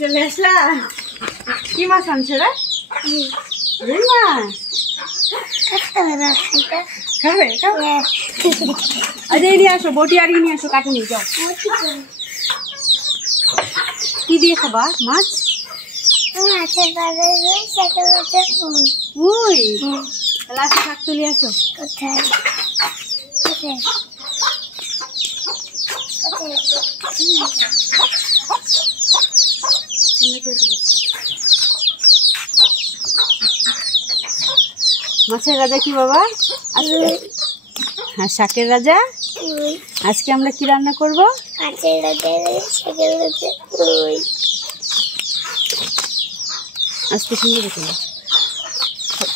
চলে আসলা কি মাছ আনছে রে রুই মাছ আরে নিয়ে আসো বটি আর নিয়ে আসো কাটে নিয়ে যাও কি দিয়ে খাবা মাছ উই লাঠি শাক তুলে আসো মাছের রাজা কি বাবা হ্যাঁ শাকের রাজা আজকে আমরা কি রান্না করব মাছের রাজা শাকের রাজা আজকে সুন্দর দেখো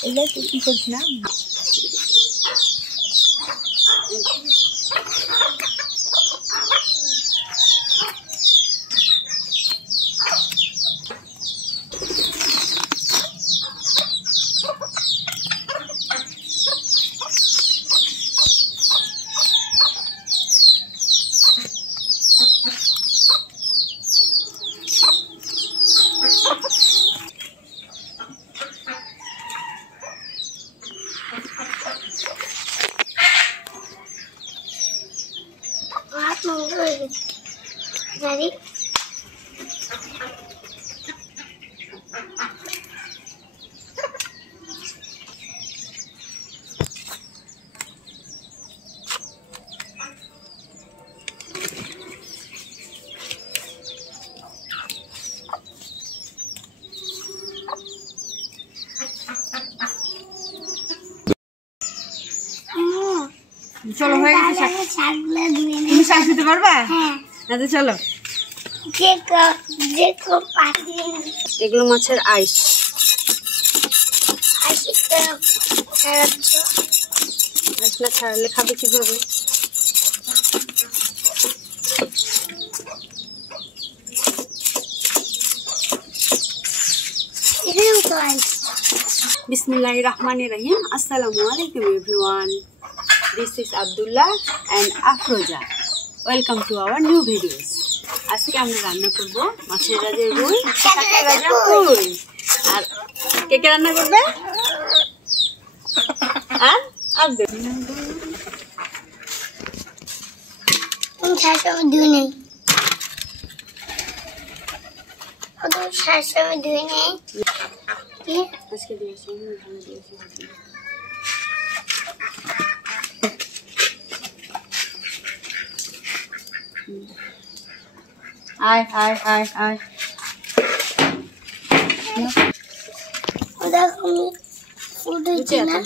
এটা কি করছ না Ready? চলো হয়ে গেছে শাকগুলো ধুয়ে নিই তুমি শাক দিতে পারবে হ্যাঁ আচ্ছা চলো এগুলো মাছের আইস আইস না ছাড়লে খাবে কিভাবে বিসমিল্লাহির রহমানির রহিম আসসালামু আলাইকুম everyone This is Abdullah and Afroja. Welcome to our new videos. আজকে আমরা রান্না করব মাছের রাজা রুই শাকের রাজা রুই আর কে কে রান্না করবে আর আব্দুল শাশা দুই নেই ওদের শাশা দুই নেই কি আজকে দিয়েছি ভালো দিয়েছি আয় আয় আয় আয় ওটা আমি উঠেছি না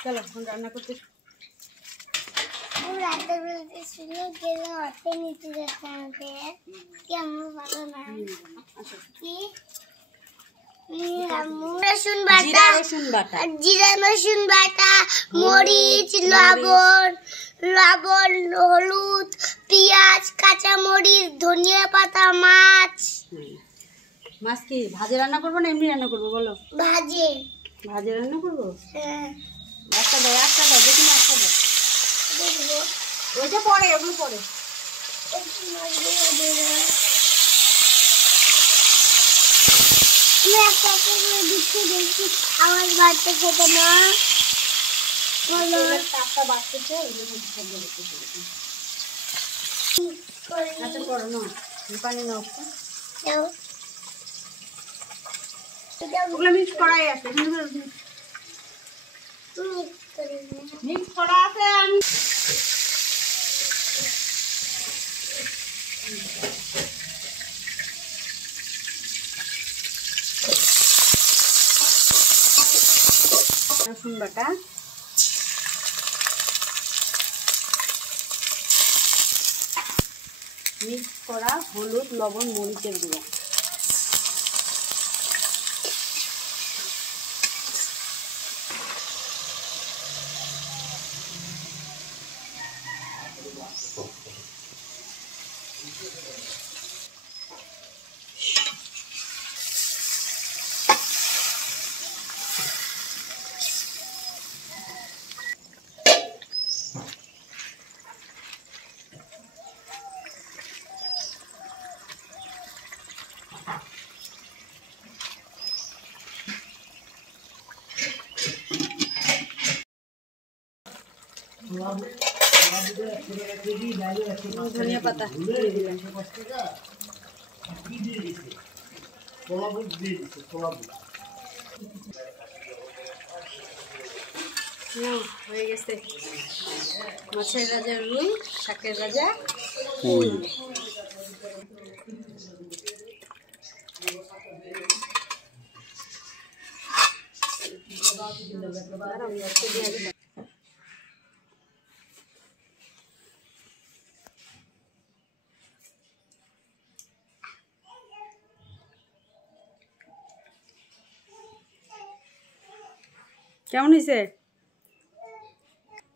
চলো এখন রান্না করতে জিরা রসুন বাটা মরিচ লবণ লবণ হলুদ পেঁয়াজ কাঁচা মরিচ ধনিয়া পাতা মাছ মাছ কি ভাজে রান্না করবো না এমনি রান্না করবো বলো ভাজে ভাজে রান্না করবো হ্যাঁ একটা দাও দেখি না একটা দাও দেখবো ওইটা পরে ওগুলো পরে দেখছি আওয়াজ বাড়তে খেতে না বলো টাকা বাড়তেছে আচ্ছা করো না পানি নাও ওগুলো মিক্স করাই আছে মিক্স করা আছে আমি রসুন বাটা, মিক্স করা হলুদ, লবণ, মরিচের গুঁড়ো। ধনিয়া পাতা দিয়ে দিলাম। হয়ে গেছে মাছের রাজা রুই, শাকের রাজা পুঁই। কেমন হয়েছে?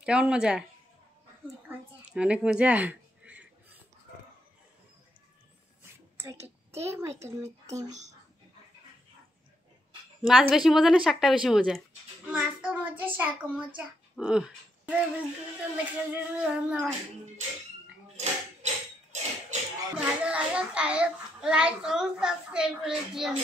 কেমন মজা? অনেক মজা। মাছ বেশি মজা না শাকটা বেশি মজা? মাছ তো মজা, শাক মজা। ভালো লাগে তাহলে লাইক করুন, সাবস্ক্রাইব করে দিন।